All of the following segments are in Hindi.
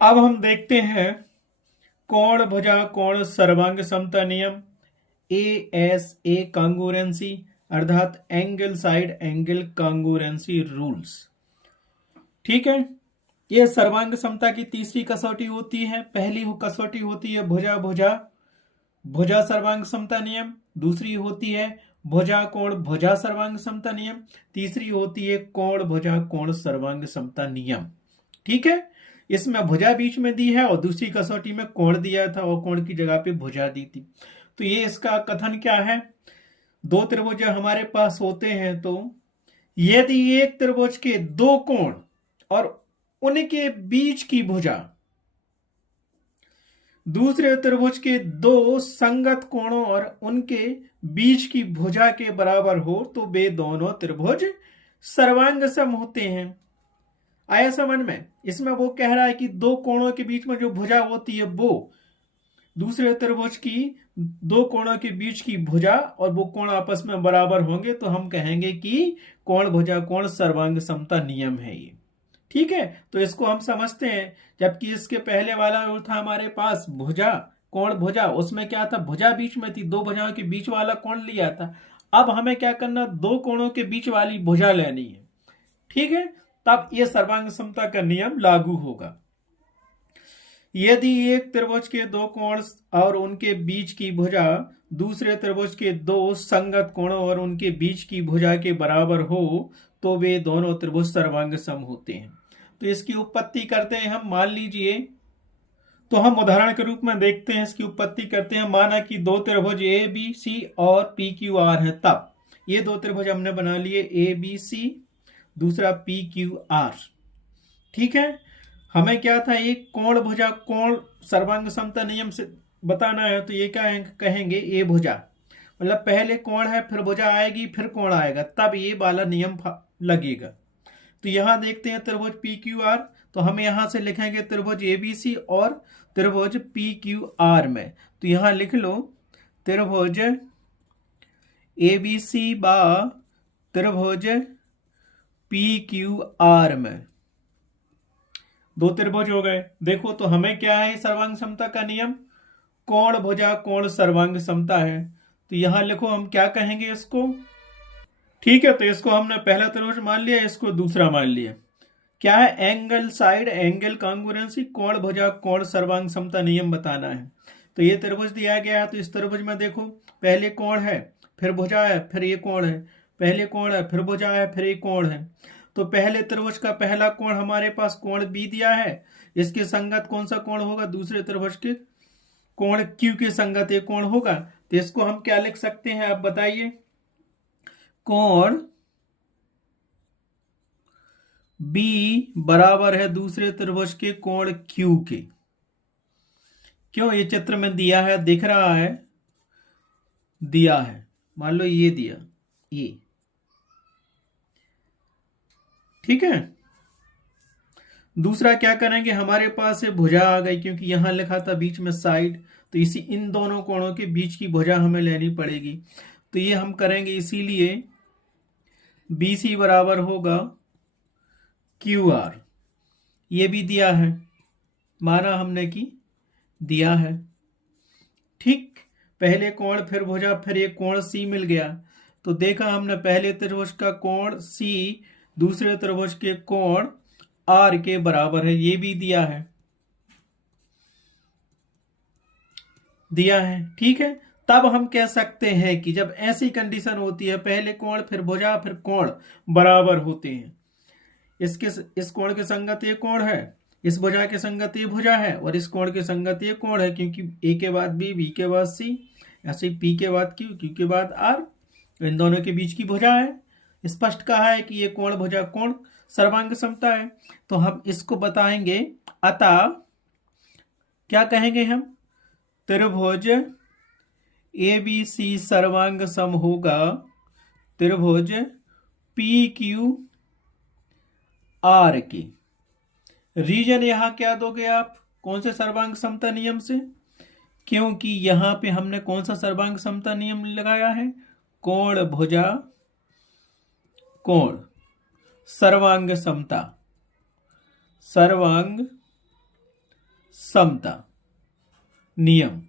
अब हम देखते हैं कोण भुजा कोण सर्वांग समता नियम, ASA कांगुरेंसी अर्थात एंगल साइड एंगल कांगुरेंसी रूल्स। ठीक है, यह सर्वांग समता की तीसरी कसौटी होती है। पहली कसौटी होती है भुजा भुजा भुजा सर्वांग समता नियम, दूसरी होती है भुजा सर्वांग समता नियम, तीसरी होती है कोण भुजा कोण सर्वांग समता नियम। ठीक है, इसमें भुजा बीच में दी है और दूसरी कसौटी में कोण दिया था और कोण की जगह पे भुजा दी थी। तो ये इसका कथन क्या है, दो त्रिभुज हमारे पास होते हैं तो यदि एक त्रिभुज के दो कोण और उनके बीच की भुजा दूसरे त्रिभुज के दो संगत कोणों और उनके बीच की भुजा के बराबर हो तो वे दोनों त्रिभुज सर्वांग सम होते हैं। आया समझ में? इसमें वो कह रहा है कि दो कोणों के बीच में जो भुजा होती है वो दूसरे त्रिभुज की दो कोणों के बीच की भुजा और वो कोण आपस में बराबर होंगे तो हम कहेंगे कि कोण भुजा कोण सर्वांग समता नियम है ये। ठीक है, तो इसको हम समझते हैं। जबकि इसके पहले वाला रूल था हमारे पास भुजा कोण भुजा, उसमें क्या था, भुजा बीच में थी, दो भुजाओं के बीच वाला कोण लिया था। अब हमें क्या करना, दो कोणों के बीच वाली भुजा लेनी है। ठीक है, तब यह सर्वांग समता का नियम लागू होगा। यदि एक त्रिभुज के दो कोण और उनके बीच की भुजा दूसरे त्रिभुज के दो संगत कोणों और उनके बीच की भुजा के बराबर हो तो वे दोनों त्रिभुज सर्वांग सम होते हैं। तो इसकी उत्पत्ति करते हैं हम। मान लीजिए, तो हम उदाहरण के रूप में देखते हैं, इसकी उत्पत्ति करते हैं। माना कि दो त्रिभुज ABC और PQR है, तब ये दो त्रिभुज हमने बना लिए ABC, दूसरा PQR। ठीक है, हमें क्या था, एक कोण भुजा कोण सर्वांग समता नियम से बताना है तो ये क्या कहेंगे, ए भुजा, मतलब पहले कोण है फिर भुजा आएगी फिर कोण आएगा, तब ये वाला नियम लगेगा। तो यहां देखते हैं त्रिभुज PQR, तो हम यहां से लिखेंगे त्रिभुज ABC और त्रिभुज PQR में। तो यहां लिख लो त्रिभुज ABC बा त्रिभुज PQR में, दो त्रिभुज हो गए। देखो तो हमें क्या है सर्वांग समता का नियम, कोण भुजा कोण सर्वांग समता है। तो यहां लिखो हम क्या कहेंगे इसको। ठीक है, तो इसको हमने पहला त्रिभुज मान लिया, इसको दूसरा मान लिया। क्या है, एंगल साइड एंगल कांगुरेंसी कोण भुजा कोण सर्वांग समता नियम बताना है। तो ये त्रिभुज दिया गया है, तो इस त्रिभुज में देखो पहले कोण है फिर भुजा है फिर ये कोण है, पहले कोण है फिर भुजा है फिर ये कोण है। तो पहले त्रिभुज का पहला कोण हमारे पास कोण B दिया है, इसके संगत कौन सा कोण होगा, दूसरे त्रिभुज के कोण Q के संगत एक कोण होगा। तो इसको हम क्या लिख सकते हैं, आप बताइए, कोण B बराबर है दूसरे त्रिभुज के कोण Q के। क्यों, ये चित्र में दिया है, दिख रहा है, दिया है, मान लो ये दिया ये। ठीक है, दूसरा क्या करेंगे, हमारे पास है भुजा आ गई, क्योंकि यहां लिखा था बीच में साइड, तो इसी इन दोनों कोणों के बीच की भुजा हमें लेनी पड़ेगी। तो ये हम करेंगे, इसीलिए BC बराबर होगा QR। ये भी दिया है, माना हमने कि दिया है। ठीक, पहले कोण फिर भुजा फिर एक कोण C मिल गया। तो देखा हमने पहले त्रिभुज का कोण C दूसरे त्रिभुज के कोण R के बराबर है, ये भी दिया है, दिया है। ठीक है, तब हम कह सकते हैं कि जब ऐसी कंडीशन होती है, पहले कोण फिर भुजा फिर कोण बराबर होते हैं, इस कोण के संगत ये कोण है, इस भुजा के संगत ये भुजा है और इस कोण के संगत ये कोण है, क्योंकि A के बाद B, B के बाद C, ऐसे P के बाद Q, Q के बाद R, तो इन दोनों के बीच की भुजा है। स्पष्ट कहा है कि ये कोण भुजा कोण सर्वांग समता है। तो हम इसको बताएंगे, अतः क्या कहेंगे हम, त्रिभुज ABC सर्वांग सम होगा त्रिभुज PQR की। रीजन यहां क्या दोगे आप, कौन से सर्वांग समता नियम से, क्योंकि यहां पे हमने कौन सा सर्वांग समता नियम लगाया है, कोण भुजा कोण सर्वांग समता, सर्वांग समता नियम,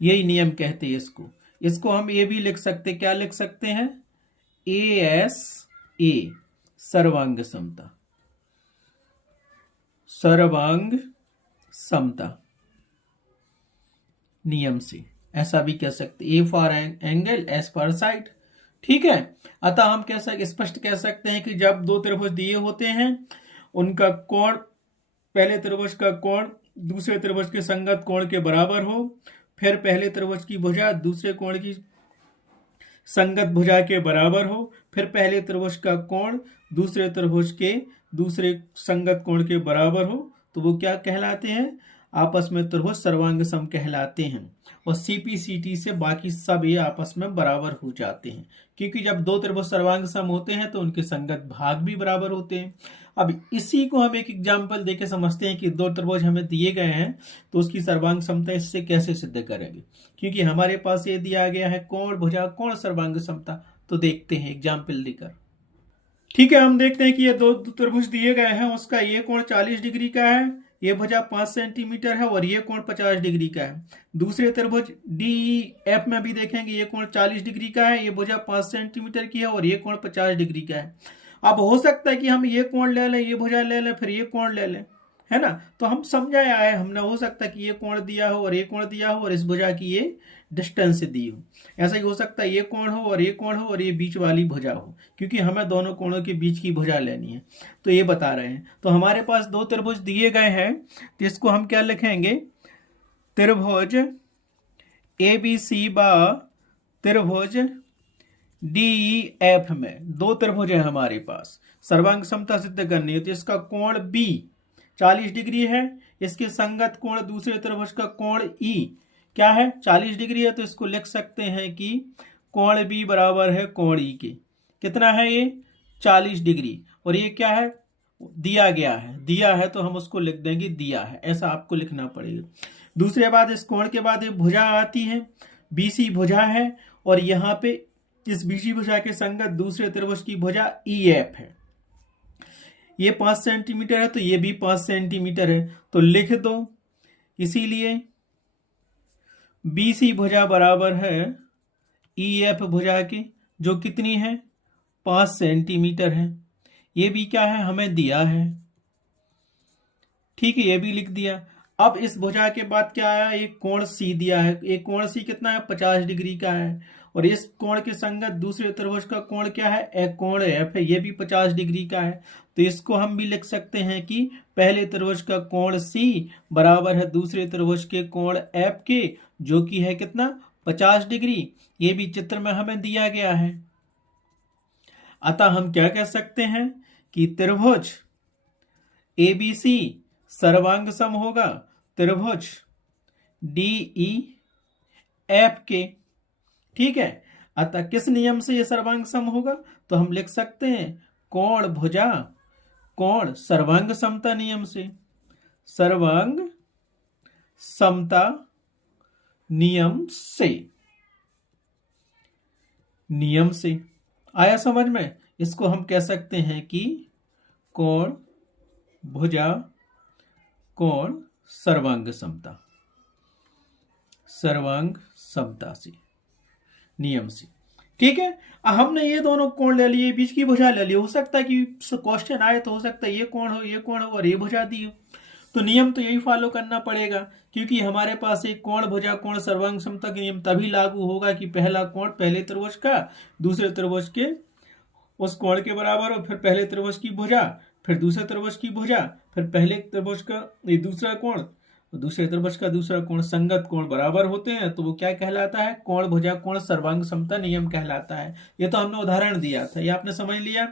यही नियम कहते हैं इसको। इसको हम ये भी लिख सकते, क्या लिख सकते हैं, ASA सर्वांग समता, सर्वांग समता नियम से, ऐसा भी कह सकते। A for angle, S for side, ठीक है। अतः हम स्पष्ट कह सकते हैं कि जब दो त्रिभुज दिए होते हैं, उनका कोण, पहले त्रिभुज का कोण दूसरे त्रिभुज के संगत कोण के बराबर हो, फिर पहले त्रिभुज की भुजा दूसरे कोण की संगत भुजा के बराबर हो, फिर पहले त्रिभुज का कोण दूसरे त्रिभुज के दूसरे संगत कोण के बराबर हो, तो वो क्या कहलाते हैं, आपस में त्रिभुज सर्वांग सम कहलाते हैं। और CPCT से बाकी सब ये आपस में बराबर हो जाते हैं, क्योंकि जब दो त्रिभुज सर्वांग सम होते हैं तो उनके संगत भाग भी बराबर होते हैं। अब इसी को हम एक एग्जाम्पल देके समझते हैं कि दो त्रिभुज हमें दिए गए हैं तो उसकी सर्वांग समता इससे कैसे सिद्ध करेंगे, क्योंकि हमारे पास ये दिया गया है कोण भुजा कोण सर्वांग समता। तो देखते हैं एग्जाम्पल देकर। ठीक है, हम देखते हैं कि ये दो त्रिभुज दिए गए हैं, उसका ये कोण 40 डिग्री का है, ये भुजा 5 सेंटीमीटर है और ये कोण 50 डिग्री का है। दूसरे त्रिभुज DEF में भी देखेंगे ये कोण 40 डिग्री का है, ये भुजा 5 सेंटीमीटर की है और ये कोण 50 डिग्री का है। अब हो सकता है कि हम ये कोण ले लें, ये भुजा ले लें, फिर ये कोण ले लें, है ना। तो हम समझाया है हमने, हो सकता है कि ये कोण दिया हो और ये कोण दिया हो और इस भुजा की ये डिस्टेंस दी हो। ऐसा ही हो सकता है ये कोण हो और ये कोण हो और ये बीच वाली भुजा हो, क्योंकि हमें दोनों कोणों के बीच की भुजा लेनी है, तो ये बता रहे हैं। तो हमारे पास दो त्रिभुज दिए गए हैं, तो इसको हम क्या लिखेंगे, त्रिभुज ABC बा त्रिभुज DEF में दो त्रिभुज है हमारे पास, सर्वांग समता सिद्ध करनी है। तो इसका कोण B 40 डिग्री है, इसके संगत कोण दूसरे त्रिभुज का कोण E क्या है, 40 डिग्री है। तो इसको लिख सकते हैं कि कोण B बराबर है कोण E के, कितना है ये 40 डिग्री, और ये क्या है, दिया गया है, दिया है तो हम उसको लिख देंगे दिया है, ऐसा आपको लिखना पड़ेगा। दूसरे बाद इस कोण के बाद ये भुजा आती है, BC भुजा है, और यहाँ पे इस BC भुजा के संगत दूसरे त्रिभुज की भुजा EF है। ये 5 सेंटीमीटर है तो ये भी 5 सेंटीमीटर है, तो लिख दो। इसीलिए BC भुजा बराबर है EF भुजा के, जो कितनी है 5 सेंटीमीटर है। ये भी क्या है, हमें दिया है, ठीक है, ये भी लिख दिया। अब इस भुजा के बाद क्या आया, एक कोण C दिया है, एक कोण C कितना है 50 डिग्री का है, और इस कोण के संगत दूसरे त्रिभुज का कोण क्या है, एक कोण F है, ये भी 50 डिग्री का है। तो इसको हम भी लिख सकते हैं कि पहले त्रिभुज का कोण C बराबर है दूसरे त्रिभुज के कोण F के, जो कि है कितना 50 डिग्री। ये भी चित्र में हमें दिया गया है। अतः हम क्या कह सकते हैं कि त्रिभुज ABC सर्वांग सम होगा त्रिभुज DEF के, ठीक है। अतः किस नियम से यह सर्वांग सम होगा, तो हम लिख सकते हैं कोण भुजा कोण सर्वांग समता नियम से, सर्वांग समता नियम से, नियम से आया समझ में। इसको हम कह सकते हैं कि कोण भुजा कोण सर्वांग समता, सर्वांग समता से, नियम से, ठीक है। हमने ये दोनों कोण ले लिए, बीच की भुजा ले ली। हो सकता है कि क्वेश्चन आए तो हो सकता है ये कोण हो, ये कोण हो और ये भुजा दी हो, तो नियम तो यही फॉलो करना पड़ेगा, क्योंकि हमारे पास एक कोण भुजा कोण सर्वांग समता का नियम तभी लागू होगा कि पहला कोण पहले त्रिभुज का दूसरे त्रिभुज के उस कोण के बराबर हो, फिर पहले त्रिभुज की भुजा, फिर दूसरे त्रिभुज की भुजा, फिर पहले त्रिभुज का ये दूसरा कोण, दूसरे त्रिभुज का दूसरा कोण, संगत कोण बराबर होते हैं, तो वो क्या कहलाता है, कोण भुजा कोण सर्वांग समता नियम कहलाता है। ये तो हमने उदाहरण दिया था, ये आपने समझ लिया।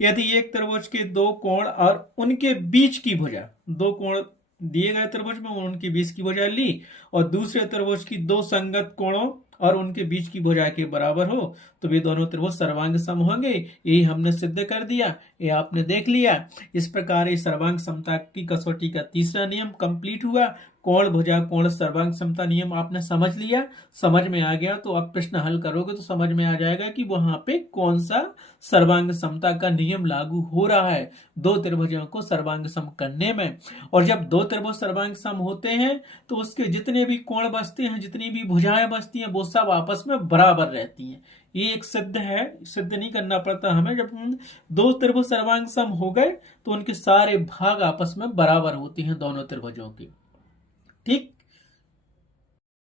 यदि एक त्रिभुज के दो कोण और उनके बीच की भुजा, दो कोण दिए गए त्रिभुज में उनके बीच की भुजा ली, और दूसरे त्रिभुज की दो संगत कोणों और उनके बीच की भुजा के बराबर हो तो वे दोनों त्रिभुज सर्वांग सम होंगे। यही हमने सिद्ध कर दिया, ये आपने देख लिया। इस प्रकार इस सर्वांग समता की कसौटी का तीसरा नियम कंप्लीट हुआ। कोण भुजा कोण सर्वांग समता नियम आपने समझ लिया, समझ में आ गया तो अब प्रश्न हल करोगे तो समझ में आ जाएगा कि वहां पे कौन सा सर्वांग समता का नियम लागू हो रहा है दो त्रिभुजों को सर्वांग सम करने में। और जब दो त्रिभुज सर्वांग सम होते हैं तो उसके जितने भी कोण बचते हैं, जितनी भी भुजाएं बचती हैं, वो सब आपस में बराबर रहती हैं। ये एक सिद्ध है, सिद्ध नहीं करना पड़ता हमें। जब दो त्रिभुज सर्वांग सम हो गए तो उनके सारे भाग आपस में बराबर होती हैं दोनों त्रिभुजों के। ठीक।